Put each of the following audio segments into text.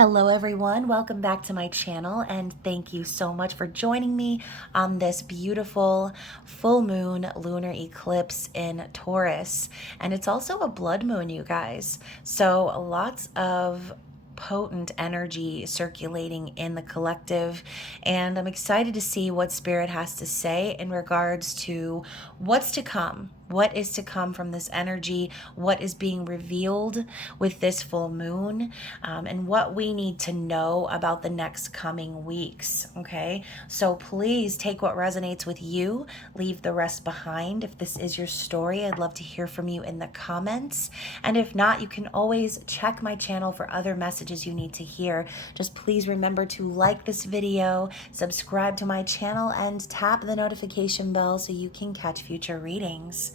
Hello everyone, welcome back to my channel and thank you so much for joining me on this beautiful full moon lunar eclipse in Taurus. And it's also a blood moon, you guys. So lots of potent energy circulating in the collective, and I'm excited to see what Spirit has to say in regards to what's to come. What is to come from this energy, what is being revealed with this full moon, and what we need to know about the next coming weeks. Okay, so please take what resonates with you, leave the rest behind. If this is your story, I'd love to hear from you in the comments. And if not, you can always check my channel for other messages you need to hear. Just please remember to like this video, subscribe to my channel, and tap the notification bell so you can catch future readings.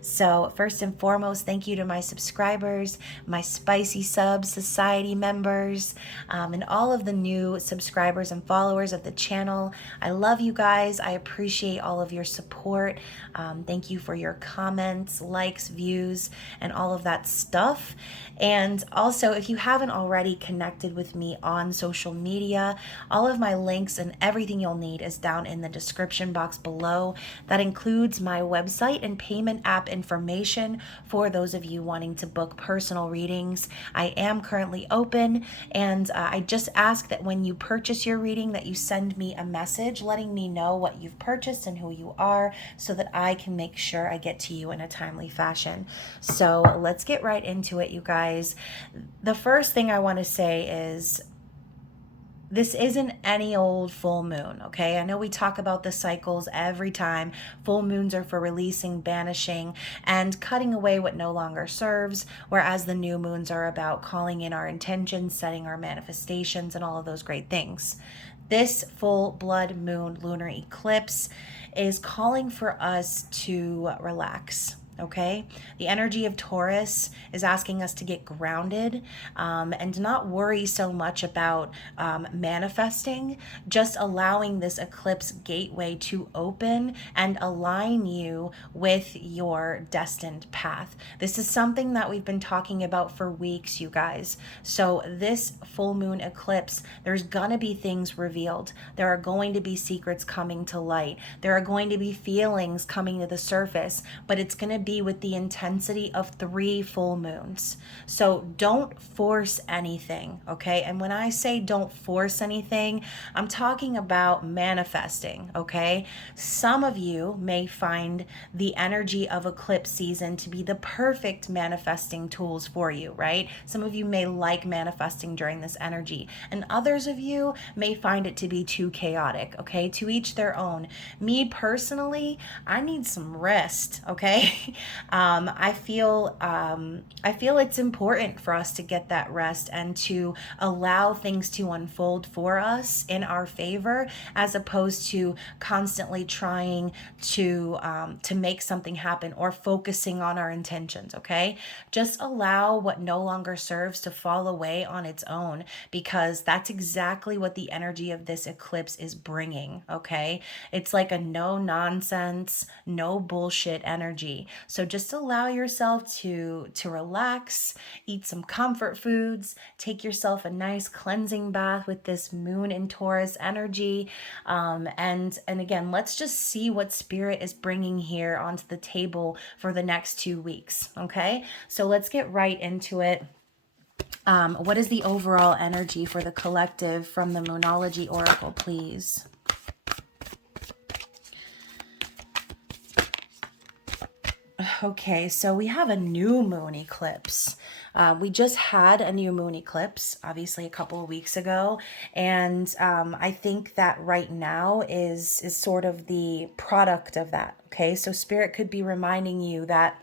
So first and foremost, thank you to my subscribers, my Spicy Subs Society members, and all of the new subscribers and followers of the channel. I love you guys. I appreciate all of your support. Thank you for your comments, likes, views, and all of that stuff. And also, if you haven't already connected with me on social media, all of my links and everything you'll need is down in the description box below. That includes my website and payment app information for those of you wanting to book personal readings. I am currently open, and I just ask that when you purchase your reading that you send me a message letting me know what you've purchased and who you are so that I can make sure I get to you in a timely fashion. So let's get right into it, you guys. The first thing I want to say is this isn't any old full moon, okay? I know we talk about the cycles every time. Full moons are for releasing, banishing, and cutting away what no longer serves, whereas the new moons are about calling in our intentions, setting our manifestations, and all of those great things. This full blood moon lunar eclipse is calling for us to relax. Okay, the energy of Taurus is asking us to get grounded and not worry so much about manifesting, just allowing this eclipse gateway to open and align you with your destined path. This is something that we've been talking about for weeks, you guys. So this full moon eclipse, there's gonna be things revealed. There are going to be secrets coming to light. There are going to be feelings coming to the surface, but it's gonna be with the intensity of 3 full moons. So don't force anything, okay? And when I say don't force anything, I'm talking about manifesting, okay? Some of you may find the energy of eclipse season to be the perfect manifesting tools for you, right? Some of you may like manifesting during this energy, and others of you may find it to be too chaotic, okay? To each their own. Me personally, I need some rest, okay? I feel it's important for us to get that rest and to allow things to unfold for us in our favor, as opposed to constantly trying to make something happen or focusing on our intentions. Okay, just allow what no longer serves to fall away on its own, because that's exactly what the energy of this eclipse is bringing. Okay, it's like a no nonsense, no bullshit energy. So just allow yourself to relax, eat some comfort foods, take yourself a nice cleansing bath with this moon in Taurus energy, and again, let's just see what Spirit is bringing here onto the table for the next 2 weeks. Okay, so let's get right into it. What is the overall energy for the collective from the Moonology Oracle, please? Okay, so we have a new moon eclipse. We just had a new moon eclipse, obviously a couple of weeks ago, and I think that right now is sort of the product of that. Okay, so Spirit could be reminding you that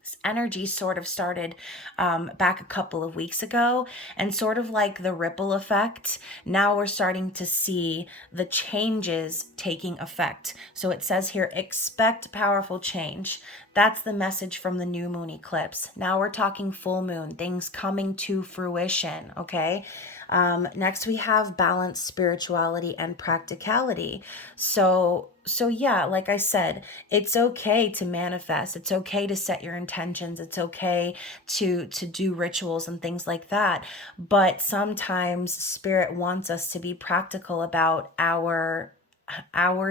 this energy sort of started back a couple of weeks ago, and sort of like the ripple effect, now we're starting to see the changes taking effect. So it says here, expect powerful change. That's the message from the new moon eclipse. Now we're talking full moon, things coming to fruition, okay? Next we have balance, spirituality, and practicality. So So yeah, like I said, it's okay to manifest. It's okay to set your intentions. It's okay to do rituals and things like that. But sometimes spirit wants us to be practical about our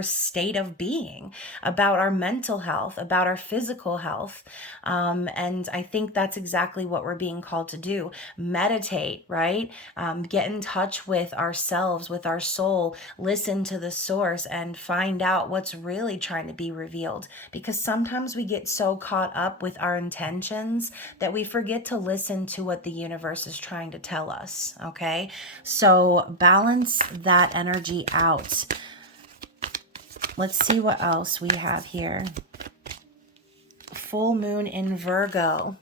state of being, about our mental health, about our physical health. And I think that's exactly what we're being called to do. Meditate, right? Get in touch with ourselves, with our soul, listen to the source, and find out what's really trying to be revealed. Because sometimes we get so caught up with our intentions that we forget to listen to what the universe is trying to tell us. Okay. So balance that energy out. Let's see what else we have here. Full moon in Virgo.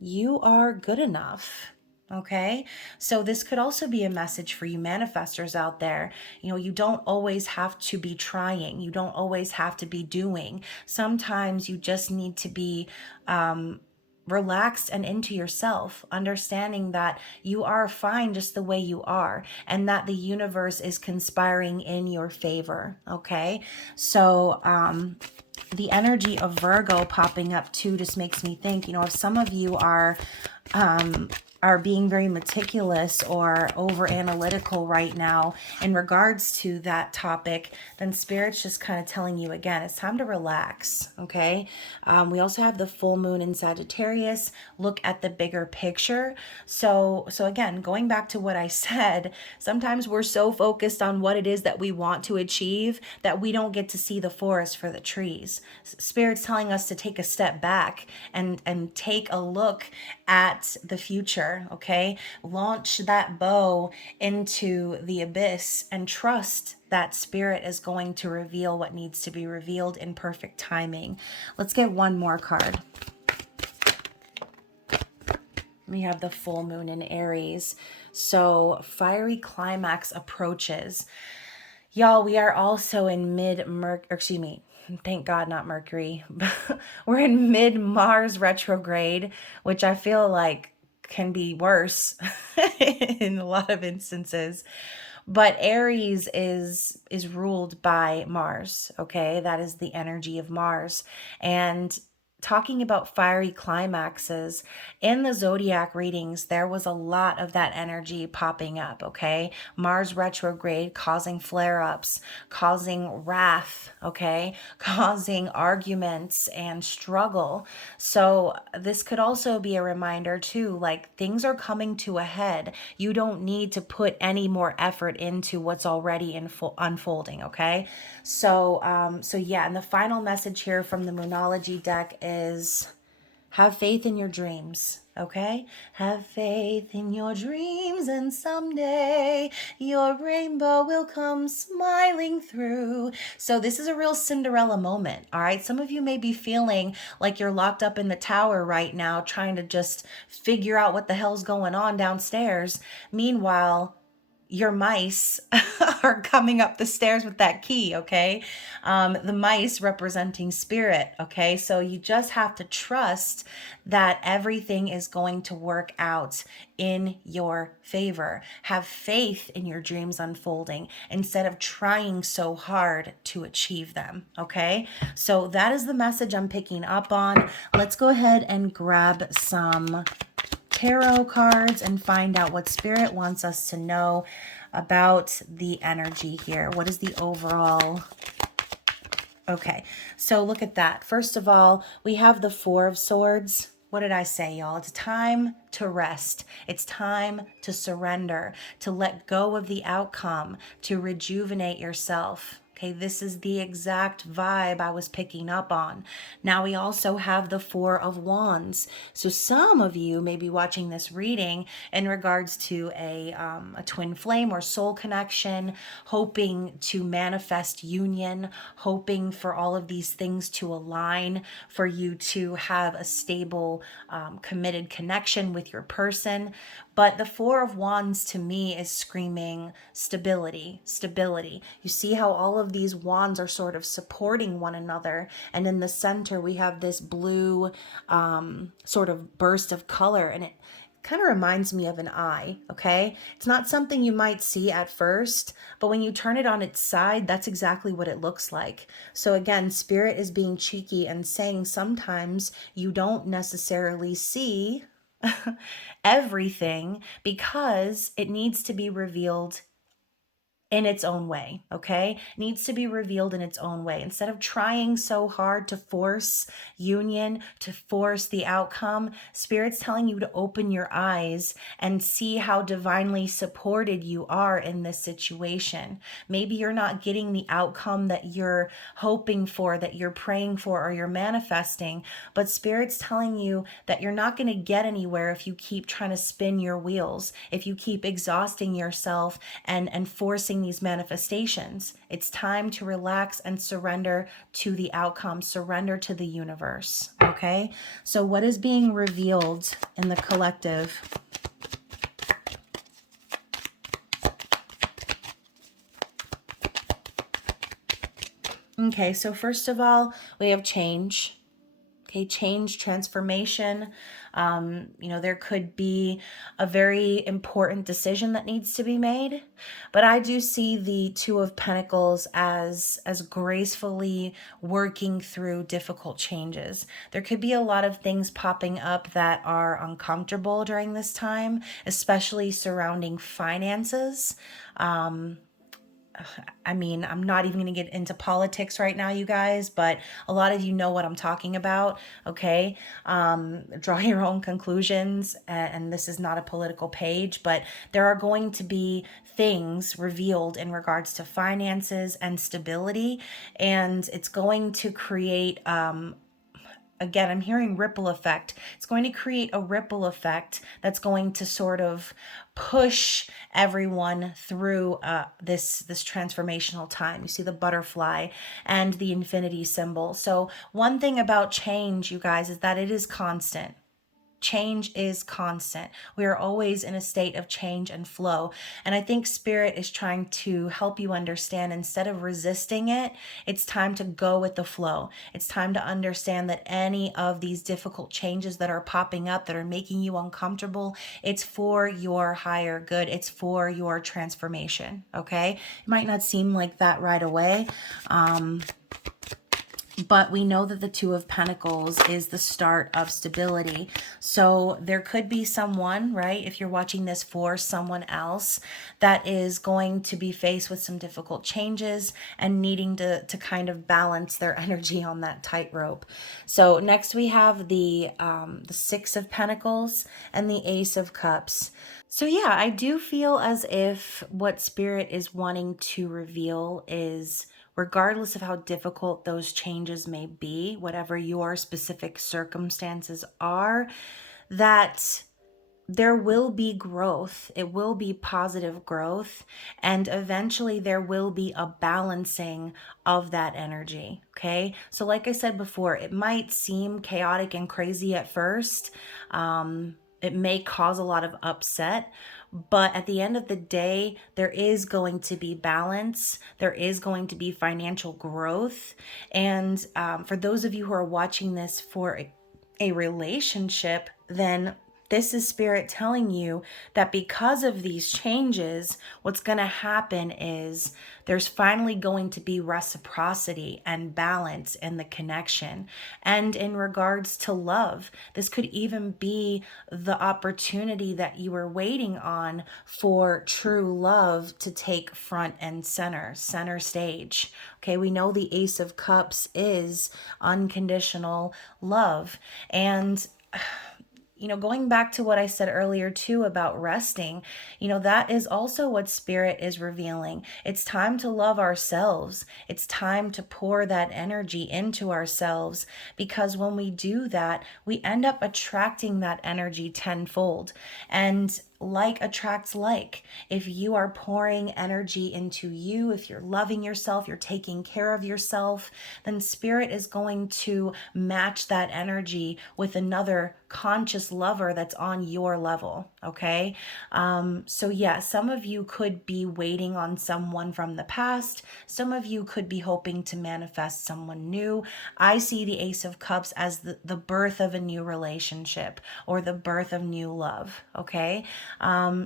You are good enough. Okay. So this could also be a message for you manifestors out there. You don't always have to be trying. You don't always have to be doing. Sometimes you just need to be, relaxed and into yourself, understanding that you are fine just the way you are, and that the universe is conspiring in your favor. Okay. So, the energy of Virgo popping up too just makes me think, if some of you are being very meticulous or over analytical right now in regards to that topic, then spirit's just kind of telling you again, it's time to relax. Okay. We also have the full moon in Sagittarius. Look at the bigger picture. So again, going back to what I said, sometimes we're so focused on what it is that we want to achieve that we don't get to see the forest for the trees. Spirit's telling us to take a step back and take a look at the future. Okay. Launch that bow into the abyss and trust that spirit is going to reveal what needs to be revealed in perfect timing. Let's get one more card. We have the full moon in Aries. So fiery climax approaches. Y'all, we are also in thank God, not Mercury. We're in mid-Mars retrograde, which I feel like can be worse in a lot of instances. But Aries is ruled by Mars, okay? That is the energy of Mars. And talking about fiery climaxes in the zodiac readings, there was a lot of that energy popping up. Okay. Mars retrograde causing flare-ups, causing wrath, okay, causing arguments and struggle. So this could also be a reminder too, like things are coming to a head. You don't need to put any more effort into what's already unfolding. Okay. So yeah, and the final message here from the Moonology deck is have faith in your dreams, okay? Have faith in your dreams, and someday your rainbow will come smiling through. So this is a real Cinderella moment, all right? Some of you may be feeling like you're locked up in the tower right now, trying to just figure out what the hell's going on downstairs. Meanwhile, your mice are coming up the stairs with that key, okay? The mice representing spirit, okay? So you just have to trust that everything is going to work out in your favor. Have faith in your dreams unfolding instead of trying so hard to achieve them, okay? So that is the message I'm picking up on. Let's go ahead and grab some tarot cards and find out what spirit wants us to know about the energy here. What is the overall? Okay, so look at that. First of all, we have the Four of Swords. What did I say, y'all? It's time to rest. It's time to surrender, to let go of the outcome, to rejuvenate yourself. Okay, this is the exact vibe I was picking up on. Now we also have the Four of Wands. So some of you may be watching this reading in regards to a twin flame or soul connection, hoping to manifest union, hoping for all of these things to align, for you to have a stable, committed connection with your person. But the Four of Wands to me is screaming stability, stability. You see how all of these wands are sort of supporting one another. And in the center, we have this blue sort of burst of color. And kind of reminds me of an eye, okay? It's not something you might see at first, but when you turn it on its side, that's exactly what it looks like. So again, Spirit is being cheeky and saying sometimes you don't necessarily see everything because it needs to be revealed in its own way, okay? Needs to be revealed in its own way. Instead of trying so hard to force union, to force the outcome, Spirit's telling you to open your eyes and see how divinely supported you are in this situation. Maybe you're not getting the outcome that you're hoping for, that you're praying for, or you're manifesting, but Spirit's telling you that you're not going to get anywhere if you keep trying to spin your wheels, if you keep exhausting yourself and forcing these manifestations. It's time to relax and surrender to the outcome, surrender to the universe, okay? So what is being revealed in the collective? Okay, so first of all, we have change. Okay, change, transformation. There could be a very important decision that needs to be made, but I do see the Two of Pentacles as gracefully working through difficult changes. There could be a lot of things popping up that are uncomfortable during this time, especially surrounding finances. I'm not even going to get into politics right now, you guys, but a lot of you know what I'm talking about, okay? Draw your own conclusions, and this is not a political page, but there are going to be things revealed in regards to finances and stability, and it's going to create again, I'm hearing ripple effect. It's going to create a ripple effect that's going to sort of push everyone through this transformational time. You see the butterfly and the infinity symbol. So one thing about change, you guys, is that it is constant. Change is constant. We are always in a state of change and flow. And I think Spirit is trying to help you understand, instead of resisting it, it's time to go with the flow. It's time to understand that any of these difficult changes that are popping up, that are making you uncomfortable, it's for your higher good. It's for your transformation, okay? It might not seem like that right away. But we know that the Two of Pentacles is the start of stability. So there could be someone, right, if you're watching this for someone else, that is going to be faced with some difficult changes and needing to kind of balance their energy on that tightrope. So next we have the Six of Pentacles and the Ace of Cups. So yeah, I do feel as if what Spirit is wanting to reveal is, regardless of how difficult those changes may be, whatever your specific circumstances are, that there will be growth. It will be positive growth. And eventually there will be a balancing of that energy. Okay. So like I said before, it might seem chaotic and crazy at first. It may cause a lot of upset, but at the end of the day, there is going to be balance. There is going to be financial growth. And for those of you who are watching this for a relationship, then this is Spirit telling you that because of these changes, what's going to happen is there's finally going to be reciprocity and balance in the connection. And in regards to love, this could even be the opportunity that you were waiting on for true love to take front and center stage. Okay, we know the Ace of Cups is unconditional love. And going back to what I said earlier too about resting, that is also what Spirit is revealing. It's time to love ourselves. It's time to pour that energy into ourselves, because when we do that, we end up attracting that energy tenfold. And like attracts like. If you are pouring energy into you, if you're loving yourself, you're taking care of yourself, then spirit is going to match that energy with another conscious lover that's on your level. Okay. So yeah, some of you could be waiting on someone from the past. Some of you could be hoping to manifest someone new. I see the Ace of Cups as the birth of a new relationship or the birth of new love. Okay.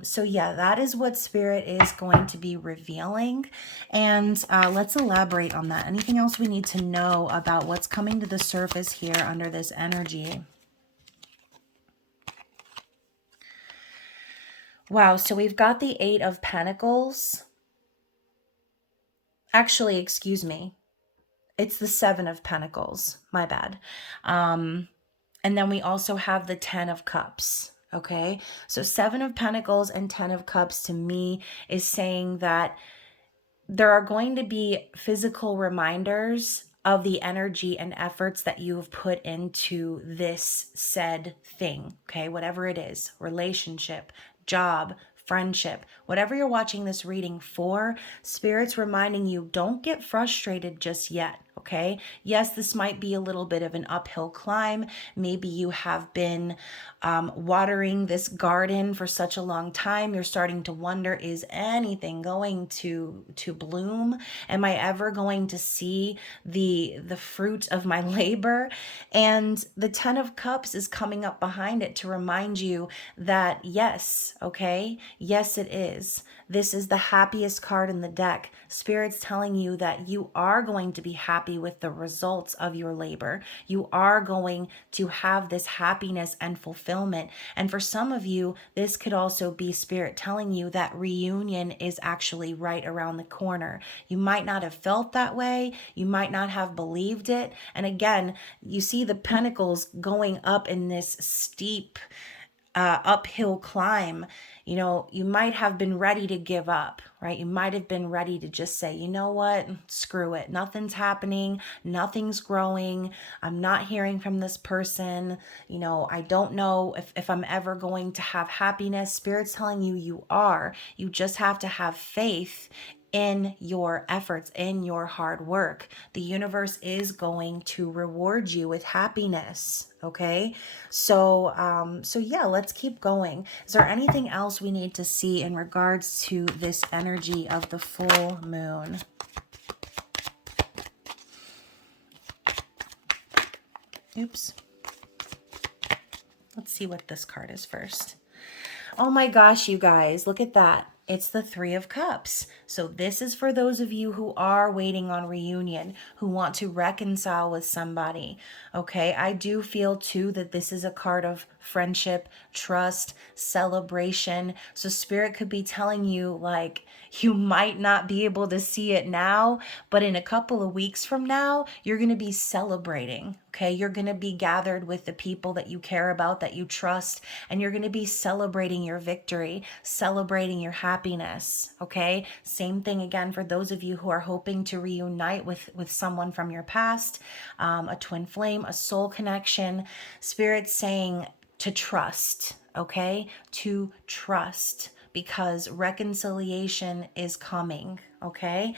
So yeah, that is what spirit is going to be revealing. And let's elaborate on that. Anything else we need to know about what's coming to the surface here under this energy? Wow, so we've got the Eight of Pentacles. Actually, excuse me. It's the Seven of Pentacles. My bad. And then we also have the Ten of Cups. Okay, so Seven of Pentacles and Ten of Cups to me is saying that there are going to be physical reminders of the energy and efforts that you have put into this said thing, okay? Whatever it is, relationship, job, friendship, whatever you're watching this reading for, Spirit's reminding you, don't get frustrated just yet. Okay. Yes, this might be a little bit of an uphill climb. Maybe you have been watering this garden for such a long time. You're starting to wonder, is anything going to bloom? Am I ever going to see the fruit of my labor? And the Ten of Cups is coming up behind it to remind you that yes, okay, yes, it is. This is the happiest card in the deck. Spirit's telling you that you are going to be happy with the results of your labor. You are going to have this happiness and fulfillment. And for some of you, this could also be Spirit telling you that reunion is actually right around the corner. You might not have felt that way. You might not have believed it. And again, you see the pentacles going up in this steep uphill climb. You know, you might have been ready to give up, right? You might have been ready to just say, you know what, screw it. Nothing's happening. Nothing's growing. I'm not hearing from this person. You know, I don't know if I'm ever going to have happiness. Spirit's telling you you are. You just have to have faith in your efforts, in your hard work. The universe is going to reward you with happiness. Okay. So yeah, let's keep going. Is there anything else we need to see in regards to this energy of the full moon? Oops. Let's see what this card is first. Oh my gosh, you guys, look at that. It's the Three of Cups. So this is for those of you who are waiting on reunion, who want to reconcile with somebody. Okay, I do feel too that this is a card of friendship, trust, celebration. So Spirit could be telling you, like, you might not be able to see it now, but in a couple of weeks from now, you're going to be celebrating. Okay, you're going to be gathered with the people that you care about, that you trust, and you're going to be celebrating your victory, celebrating your happiness. Okay, same thing again for those of you who are hoping to reunite with someone from your past, a twin flame, a soul connection. Spirit's saying to trust. Okay, to trust, because reconciliation is coming. Okay,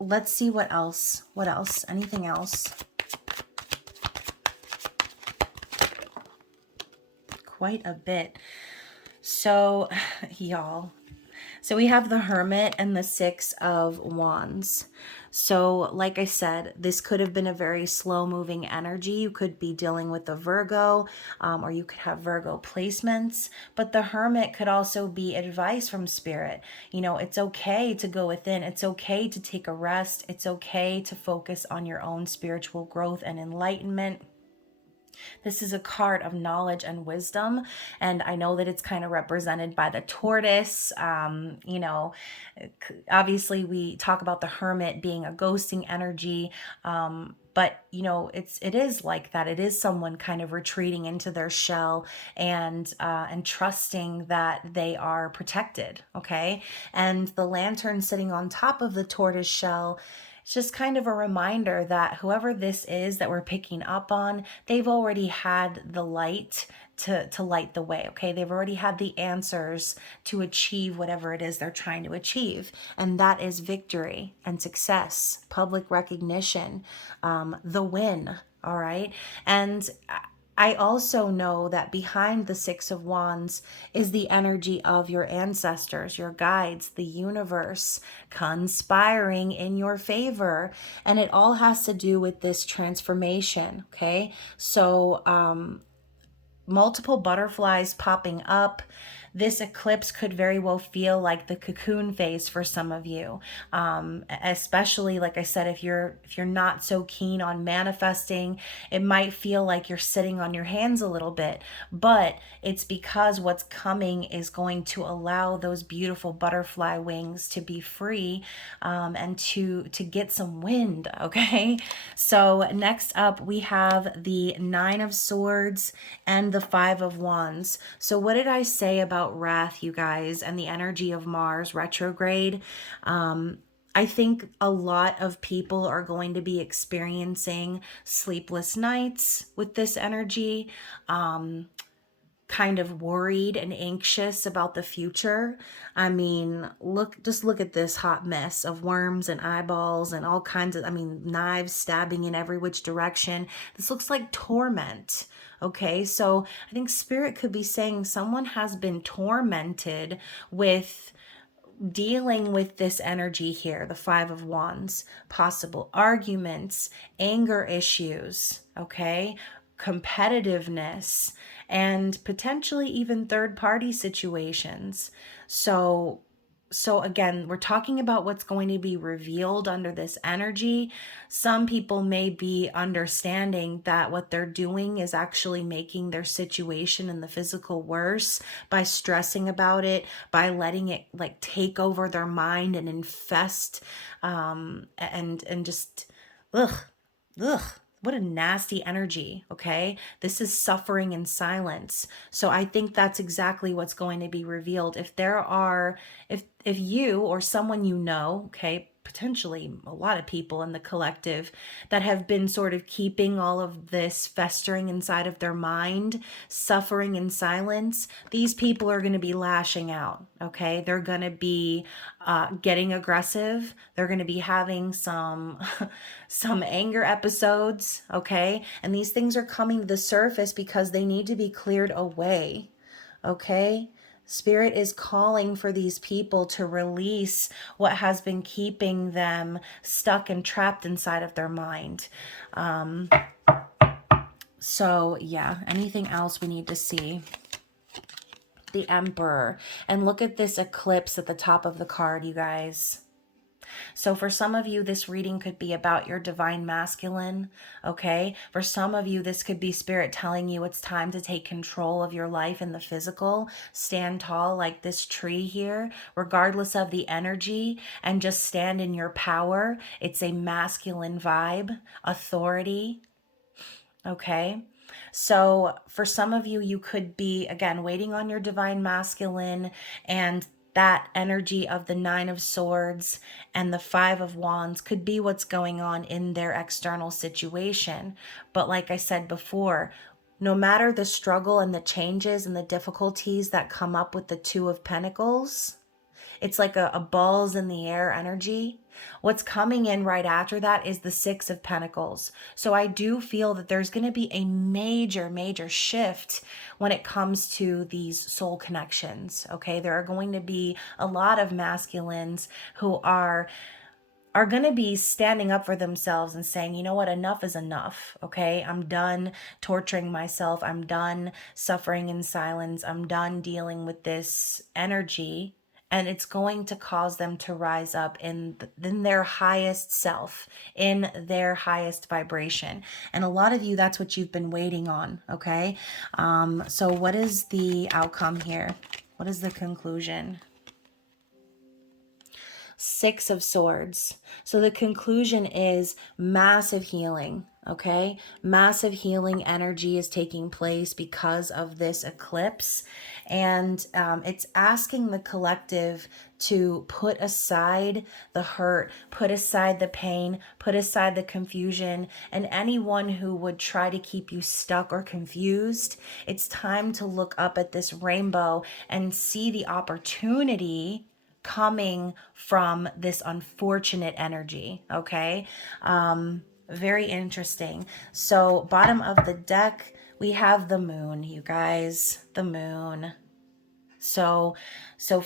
let's see what else. What else? Anything else? Quite a bit. So, y'all. So we have the Hermit and the Six of Wands. So like I said, this could have been a very slow moving energy. You could be dealing with a Virgo, or you could have Virgo placements. But the Hermit could also be advice from Spirit. You know, it's okay to go within. It's okay to take a rest. It's okay to focus on your own spiritual growth and enlightenment. This is a card of knowledge and wisdom, and I know that it's kind of represented by the tortoise. You know, obviously we talk about the Hermit being a ghosting energy, but you know, it is like that. It is someone kind of retreating into their shell and trusting that they are protected. Okay, and the Lantern sitting on top of the tortoise shell, it's just kind of a reminder that whoever this is that we're picking up on, they've already had the light to light the way, okay? They've already had the answers to achieve whatever it is they're trying to achieve. And that is victory and success, public recognition, the win, all right? And I also know that behind the Six of Wands is the energy of your ancestors, your guides, the universe conspiring in your favor. And it all has to do with this transformation, okay? So, multiple butterflies popping up. This eclipse could very well feel like the cocoon phase for some of you, especially, like I said, if you're not so keen on manifesting, it might feel like you're sitting on your hands a little bit, but it's because what's coming is going to allow those beautiful butterfly wings to be free, and to get some wind, okay? So next up we have the Nine of Swords and the Five of Wands. So what did I say about wrath, you guys, and the energy of Mars retrograde? I think a lot of people are going to be experiencing sleepless nights with this energy, kind of worried and anxious about the future. I mean, just look at this hot mess of worms and eyeballs and all kinds of, knives stabbing in every which direction. This looks like torment. Okay, so I think Spirit could be saying someone has been tormented with dealing with this energy here, the Five of Wands, possible arguments, anger issues, okay, competitiveness, and potentially even third-party situations. So again, we're talking about what's going to be revealed under this energy. Some people may be understanding that what they're doing is actually making their situation in the physical worse by stressing about it, by letting it like take over their mind and infest, and just, ugh. What a nasty energy, okay? This is suffering in silence. So I think that's exactly what's going to be revealed. If you or someone you know, okay, potentially a lot of people in the collective that have been sort of keeping all of this festering inside of their mind, suffering in silence, these people are going to be lashing out, okay? They're going to be getting aggressive. They're going to be having some some anger episodes, okay? And these things are coming to the surface because they need to be cleared away, okay? Spirit is calling for these people to release what has been keeping them stuck and trapped inside of their mind. So yeah, anything else we need to see? The Emperor. And look at this eclipse at the top of the card, you guys. So for some of you, this reading could be about your divine masculine, okay? For some of you, this could be Spirit telling you it's time to take control of your life in the physical, stand tall like this tree here, regardless of the energy, and just stand in your power. It's a masculine vibe, authority, okay? So for some of you, you could be, again, waiting on your divine masculine, and that energy of the Nine of Swords and the Five of Wands could be what's going on in their external situation. But like I said before, no matter the struggle and the changes and the difficulties that come up with the Two of Pentacles, it's like a balls in the air energy. What's coming in right after that is the Six of Pentacles. So I do feel that there's going to be a major, major shift when it comes to these soul connections. Okay, there are going to be a lot of masculines who are going to be standing up for themselves and saying, you know what, enough is enough, okay? I'm done torturing myself. I'm done suffering in silence. I'm done dealing with this energy. And it's going to cause them to rise up in their highest self, in their highest vibration. And a lot of you, that's what you've been waiting on, okay? So what is the outcome here? What is the conclusion? Six of Swords. So the conclusion is massive healing. Okay, massive healing energy is taking place because of this eclipse, and it's asking the collective to put aside the hurt, put aside the pain, put aside the confusion, and anyone who would try to keep you stuck or confused. It's time to look up at this rainbow and see the opportunity coming from this unfortunate energy. Okay, very interesting. So bottom of the deck, we have the moon, you guys, the moon. So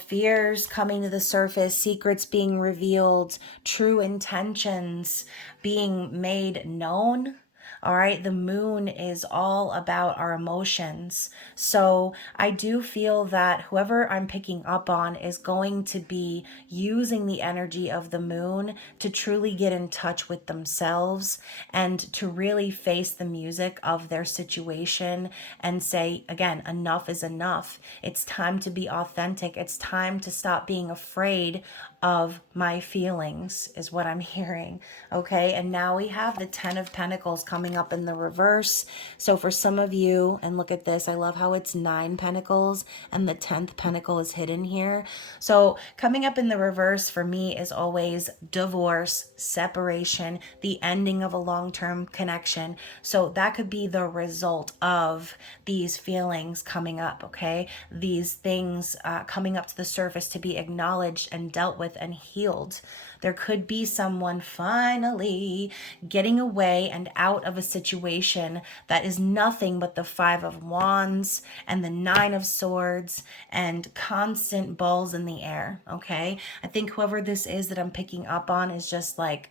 fears coming to the surface, secrets being revealed, true intentions being made known. All right, the moon is all about our emotions. So I do feel that whoever I'm picking up on is going to be using the energy of the moon to truly get in touch with themselves and to really face the music of their situation and say, again, enough is enough. It's time to be authentic. It's time to stop being afraid of my feelings, is what I'm hearing. Okay, and now we have the Ten of Pentacles coming up in the reverse. So for some of you, and look at this, I love how it's 9 pentacles and the 10th pentacle is hidden here. So coming up in the reverse for me is always divorce, separation, the ending of a long-term connection. So that could be the result of these feelings coming up, okay? These things coming up to the surface to be acknowledged and dealt with and healed. There could be someone finally getting away and out of a situation that is nothing but the 5 of Wands and the 9 of Swords and constant balls in the air, okay? I think whoever this is that I'm picking up on is just like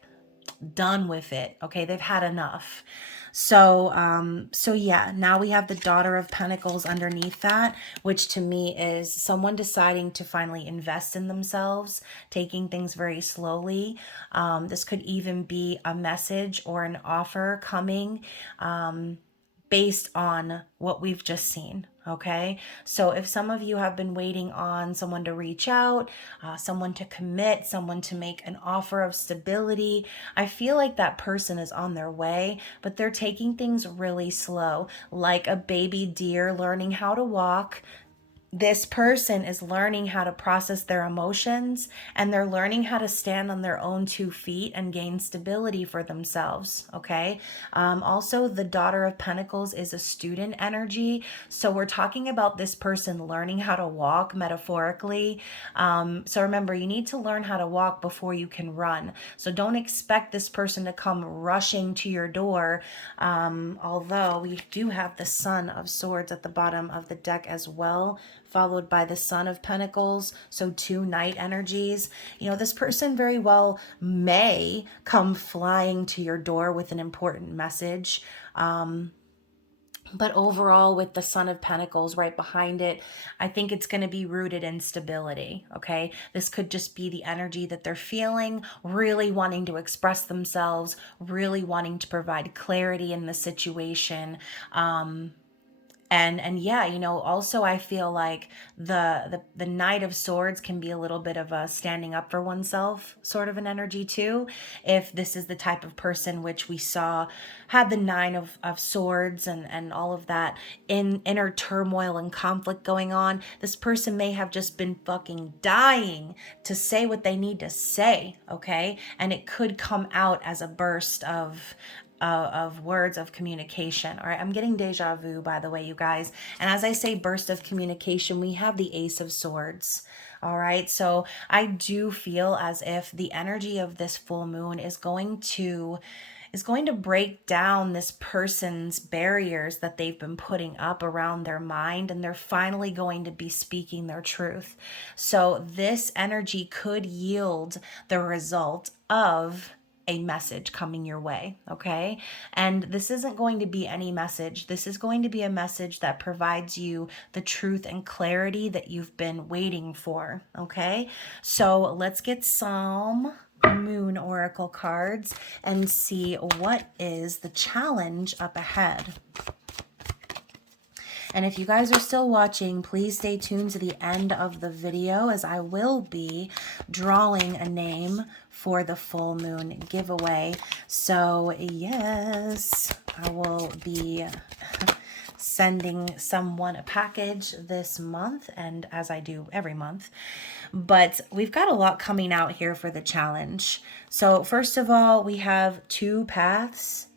done with it, okay? They've had enough. So yeah, now we have the Daughter of Pentacles underneath that, which to me is someone deciding to finally invest in themselves, taking things very slowly. This could even be a message or an offer coming based on what we've just seen. Okay, so if some of you have been waiting on someone to reach out, someone to commit, someone to make an offer of stability, I feel like that person is on their way, but they're taking things really slow, like a baby deer learning how to walk. This person is learning how to process their emotions, and they're learning how to stand on their own 2 feet and gain stability for themselves. Okay. Also, the Daughter of Pentacles is a student energy. So we're talking about this person learning how to walk metaphorically. So remember, you need to learn how to walk before you can run. So don't expect this person to come rushing to your door. Although we do have the Son of Swords at the bottom of the deck as well, followed by the Son of Pentacles, so 2 Knight energies. You know, this person very well may come flying to your door with an important message. But overall, with the Son of Pentacles right behind it, I think it's going to be rooted in stability, okay? This could just be the energy that they're feeling, really wanting to express themselves, really wanting to provide clarity in the situation. And yeah, you know, also I feel like the Knight of Swords can be a little bit of a standing up for oneself sort of an energy too. If this is the type of person which we saw had the 9 of Swords and all of that in inner turmoil and conflict going on, this person may have just been fucking dying to say what they need to say, okay? And it could come out as a burst of words of communication. All right, I'm getting deja vu, by the way, you guys. And as I say burst of communication, we have the Ace of Swords. All right, so I do feel as if the energy of this full moon is going to break down this person's barriers that they've been putting up around their mind, and they're finally going to be speaking their truth. So this energy could yield the result of a message coming your way, okay? And this isn't going to be any message. This is going to be a message that provides you the truth and clarity that you've been waiting for, okay? So let's get some Moon Oracle cards and see what is the challenge up ahead. And if you guys are still watching, please stay tuned to the end of the video, as I will be drawing a name for the full moon giveaway. So yes, I will be sending someone a package this month, and as I do every month. But we've got a lot coming out here for the challenge. So first of all, we have 2 paths.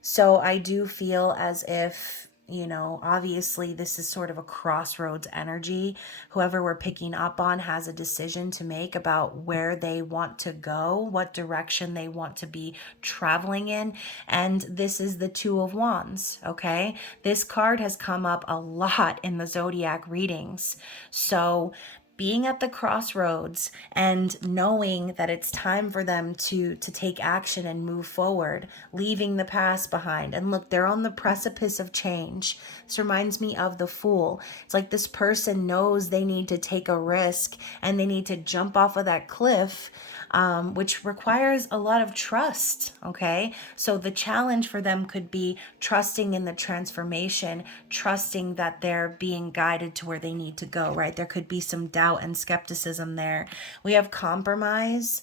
So I do feel as if, you know, obviously this is sort of a crossroads energy. Whoever we're picking up on has a decision to make about where they want to go, what direction they want to be traveling in. And this is the 2 of Wands, okay? This card has come up a lot in the zodiac readings. So being at the crossroads and knowing that it's time for them to take action and move forward, leaving the past behind. And look, they're on the precipice of change. This reminds me of the Fool. It's like this person knows they need to take a risk and they need to jump off of that cliff, which requires a lot of trust, okay? So the challenge for them could be trusting in the transformation, trusting that they're being guided to where they need to go, right? There could be some doubt and skepticism there. We have compromise.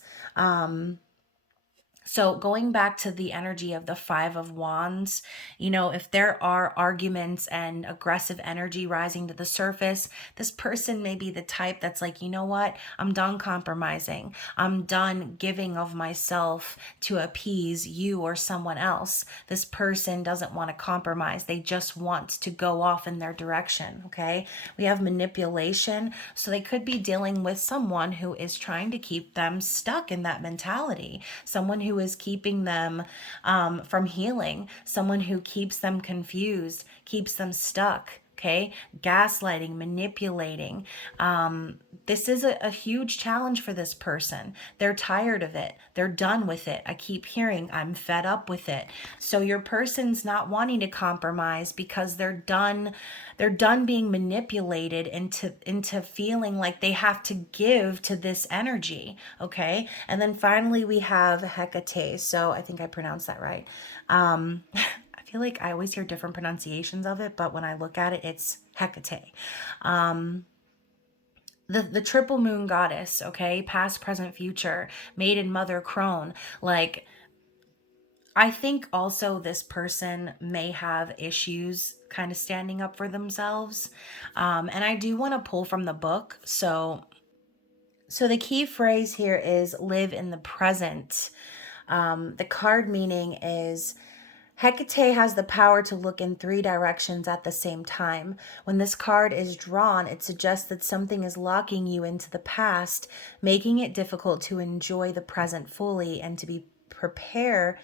So going back to the energy of the 5 of Wands, you know, if there are arguments and aggressive energy rising to the surface, this person may be the type that's like, you know what, I'm done compromising. I'm done giving of myself to appease you or someone else. This person doesn't want to compromise. They just want to go off in their direction, okay? We have manipulation. So they could be dealing with someone who is trying to keep them stuck in that mentality, someone who is keeping them from healing, someone who keeps them confused, keeps them stuck. Okay, gaslighting, manipulating. This is a huge challenge for this person. They're tired of it. They're done with it. I keep hearing, I'm fed up with it. So your person's not wanting to compromise because they're done. They're done being manipulated into feeling like they have to give to this energy. Okay, and then finally we have Hecate. So I think I pronounced that right. I feel like I always hear different pronunciations of it, but when I look at it, it's Hecate. The triple moon goddess, okay? Past, present, future, maiden, mother, crone. Like, I think also this person may have issues kind of standing up for themselves. And I do want to pull from the book. So the key phrase here is live in the present. The card meaning is Hecate has the power to look in 3 directions at the same time. When this card is drawn, it suggests that something is locking you into the past, making it difficult to enjoy the present fully and to prepare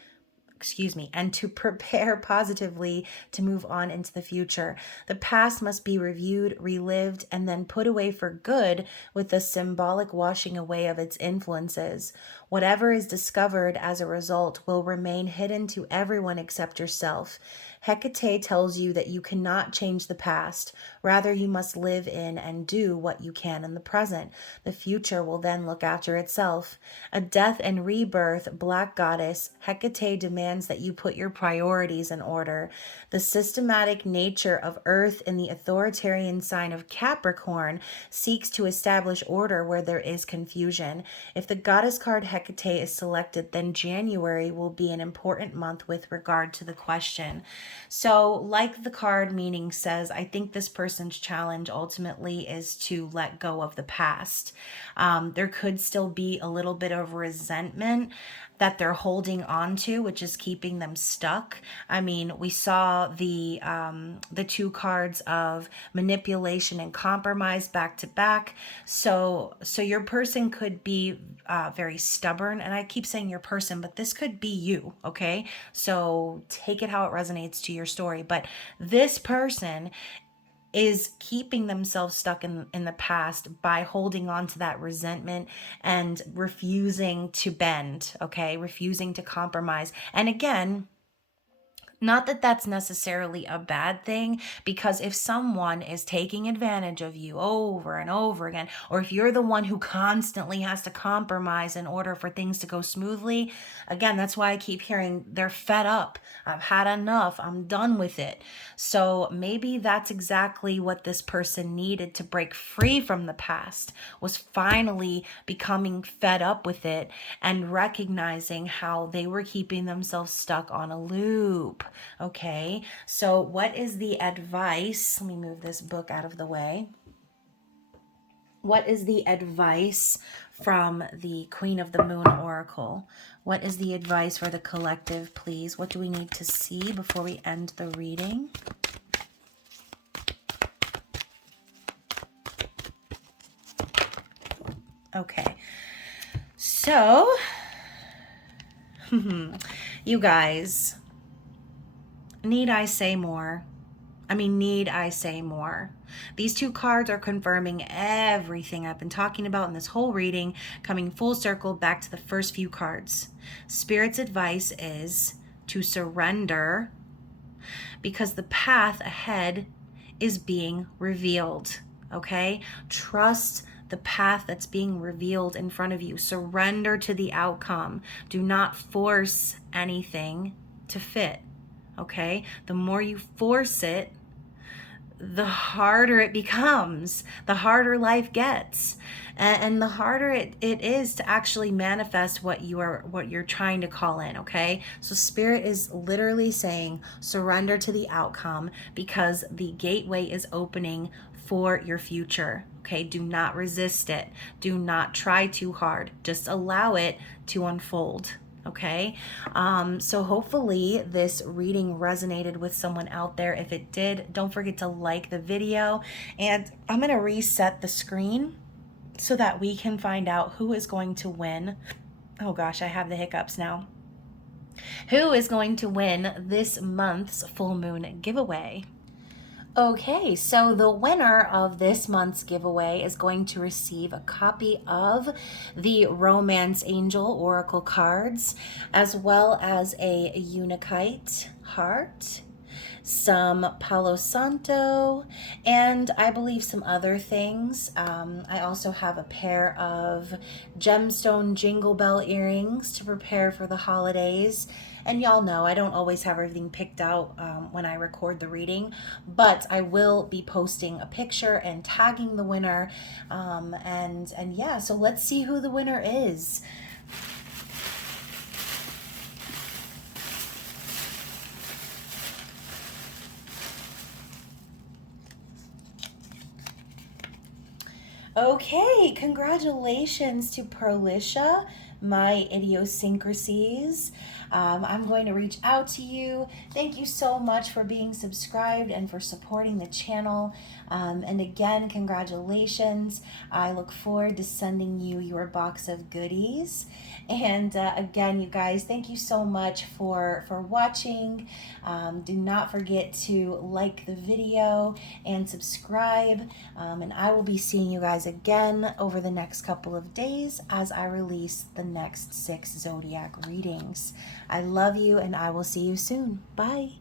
positively to move on into the future. The past must be reviewed, relived, and then put away for good with the symbolic washing away of its influences. Whatever is discovered as a result will remain hidden to everyone except yourself. Hecate tells you that you cannot change the past. Rather, you must live in and do what you can in the present. The future will then look after itself. A death and rebirth black goddess, Hecate demands that you put your priorities in order. The systematic nature of Earth in the authoritarian sign of Capricorn seeks to establish order where there is confusion. If the goddess card Hecate is selected, then January will be an important month with regard to the question. So, like the card meaning says, I think this person's challenge ultimately is to let go of the past. There could still be a little bit of resentment that they're holding on to, which is keeping them stuck. I mean, we saw the 2 cards of manipulation and compromise back to back. So your person could be very stubborn, and I keep saying your person, but this could be you, okay? So take it how it resonates to your story. But this person is keeping themselves stuck in the past by holding on to that resentment and refusing to bend, okay? Refusing to compromise. And again, Not that that's necessarily a bad thing, because if someone is taking advantage of you over and over again, or if you're the one who constantly has to compromise in order for things to go smoothly, again, that's why I keep hearing they're fed up. I've had enough. I'm done with it. So maybe that's exactly what this person needed to break free from the past, was finally becoming fed up with it and recognizing how they were keeping themselves stuck on a loop. Okay, so what is the advice? Let me move this book out of the way. What is the advice from the Queen of the Moon Oracle? What is the advice for the collective, please? What do we need to see before we end the reading? Okay, so you guys, need I say more? Need I say more? These two cards are confirming everything I've been talking about in this whole reading, coming full circle back to the first few cards. Spirit's advice is to surrender, because the path ahead is being revealed. Okay? Trust the path that's being revealed in front of you. Surrender to the outcome. Do not force anything to fit. Okay? The more you force it, the harder it becomes, the harder life gets, and the harder it is to actually manifest what you're trying to call in. Okay, so Spirit is literally saying surrender to the outcome, because the gateway is opening for your future. Okay, do not resist it. Do not try too hard. Just allow it to unfold. Okay, so hopefully this reading resonated with someone out there. If it did, don't forget to like the video, and I'm going to reset the screen so that we can find out who is going to win. Oh gosh, I have the hiccups now. Who is going to win this month's full moon giveaway? Okay, so the winner of this month's giveaway is going to receive a copy of the Romance Angel Oracle cards, as well as a Unakite heart, some Palo Santo, and I believe some other things. I also have a pair of gemstone jingle bell earrings to prepare for the holidays. And y'all know I don't always have everything picked out when I record the reading, but I will be posting a picture and tagging the winner. And yeah, so let's see who the winner is. Okay, congratulations to Perlisha, my idiosyncrasies. I'm going to reach out to you. Thank you so much for being subscribed and for supporting the channel. And again, congratulations. I look forward to sending you your box of goodies. And again, you guys, thank you so much for watching. Do not forget to like the video and subscribe. And I will be seeing you guys again over the next couple of days as I release the next 6 zodiac readings. I love you, and I will see you soon. Bye.